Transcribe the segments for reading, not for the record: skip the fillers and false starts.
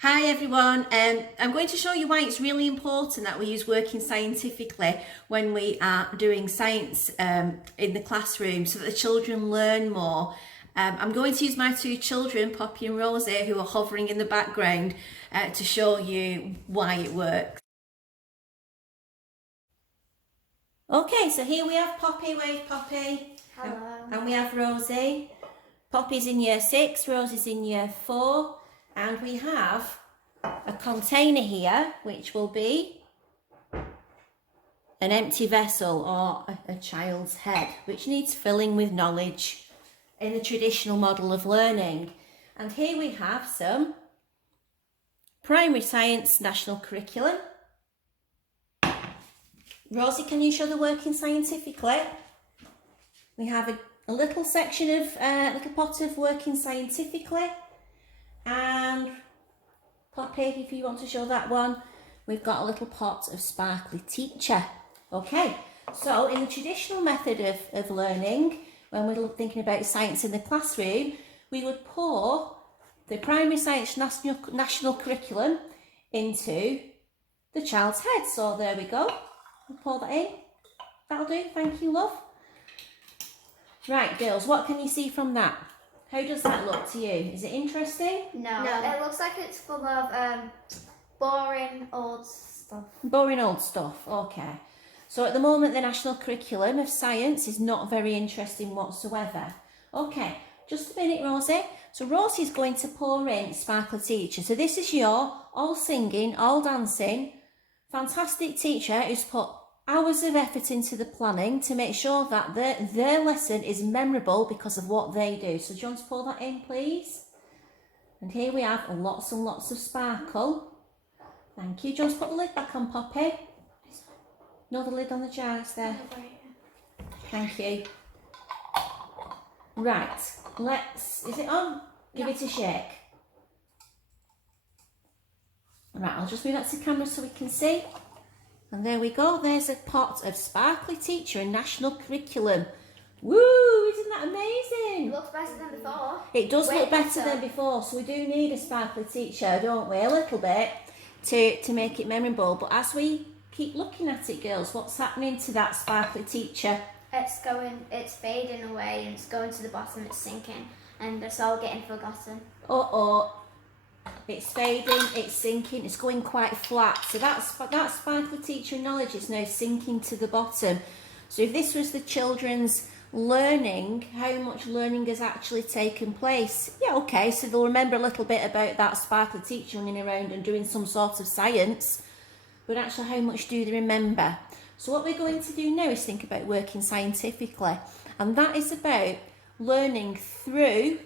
Hi everyone, I'm going to show you why it's really important that we use working scientifically when we are doing science in the classroom so that the children learn more. I'm going to use my two children, Poppy and Rosie, who are hovering in the background to show you why it works. Okay, so here we have Poppy. Wave Poppy. Hello. And we have Rosie. Poppy's in year 6, Rosie's in year 4. And we have a container here, which will be an empty vessel or a child's head, which needs filling with knowledge in the traditional model of learning. And here we have some primary science national curriculum. Rosie, can you show the working scientifically? We have a little section of, little pot of working scientifically. And Poppy, if you want to show that one, we've got a little pot of sparkly teacher. Okay, so in the traditional method of learning, when we're thinking about science in the classroom, we would pour the primary science national curriculum into the child's head. So there we go. We'll pour that in. That'll do. Thank you, love. Right, girls, what can you see from that? How does that look to you? Is it interesting? No, it looks like it's full of boring old stuff. Boring old stuff, okay. So at the moment the national curriculum of science is not very interesting whatsoever. Okay, just a minute, Rosie. So Rosie's going to pour in Sparkle Teacher. So this is your all singing, all dancing, fantastic teacher who's put hours of effort into the planning to make sure that their lesson is memorable because of what they do. So do you want to pour that in, please? And here we have lots and lots of sparkle. Thank you. Do you want to put the lid back on, Poppy? No, the lid on the jar is there. Thank you. Right, is it on? Give it a shake. Right, I'll just move that to the camera so we can see. And there we go, there's a pot of sparkly teacher and national curriculum. Woo, isn't that amazing? It looks better than before. It does look better than before, so we do need a sparkly teacher, don't we? A little bit to make it memorable. But as we keep looking at it, girls, what's happening to that sparkly teacher? It's fading away and it's going to the bottom, it's sinking, and it's all getting forgotten. It's fading, it's sinking, it's going quite flat. So that sparkly teacher knowledge is now sinking to the bottom. So if this was the children's learning, how much learning has actually taken place? Yeah, okay, so they'll remember a little bit about that sparkly teacher running around and doing some sort of science, but actually how much do they remember? So what we're going to do now is think about working scientifically, and that is about learning through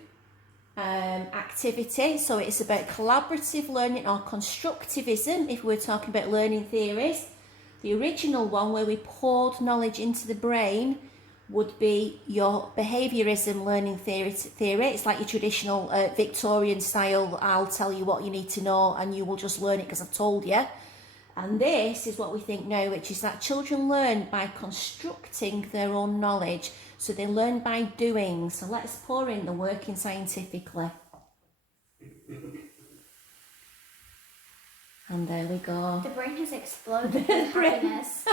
activity. So it's about collaborative learning or constructivism if we're talking about learning theories. The original one where we poured knowledge into the brain would be your behaviourism learning theory. It's like your traditional Victorian style, I'll tell you what you need to know and you will just learn it because I've told you. And this is what we think now, which is that children learn by constructing their own knowledge. So they learn by doing. So let's pour in the working scientifically. And there we go. The brain has exploded with happiness.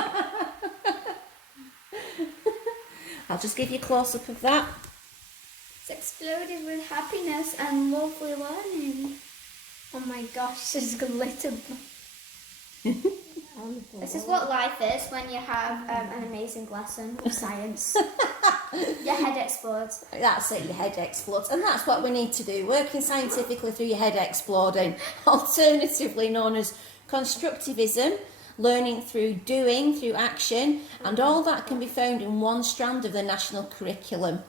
I'll just give you a close-up of that. It's exploded with happiness and lovely learning. Oh my gosh, this is glitter. This is what life is when you have an amazing lesson of science. Your head explodes. That's it, your head explodes. And that's what we need to do, working scientifically through your head exploding. Alternatively known as constructivism, learning through doing, through action, and all that can be found in one strand of the national curriculum.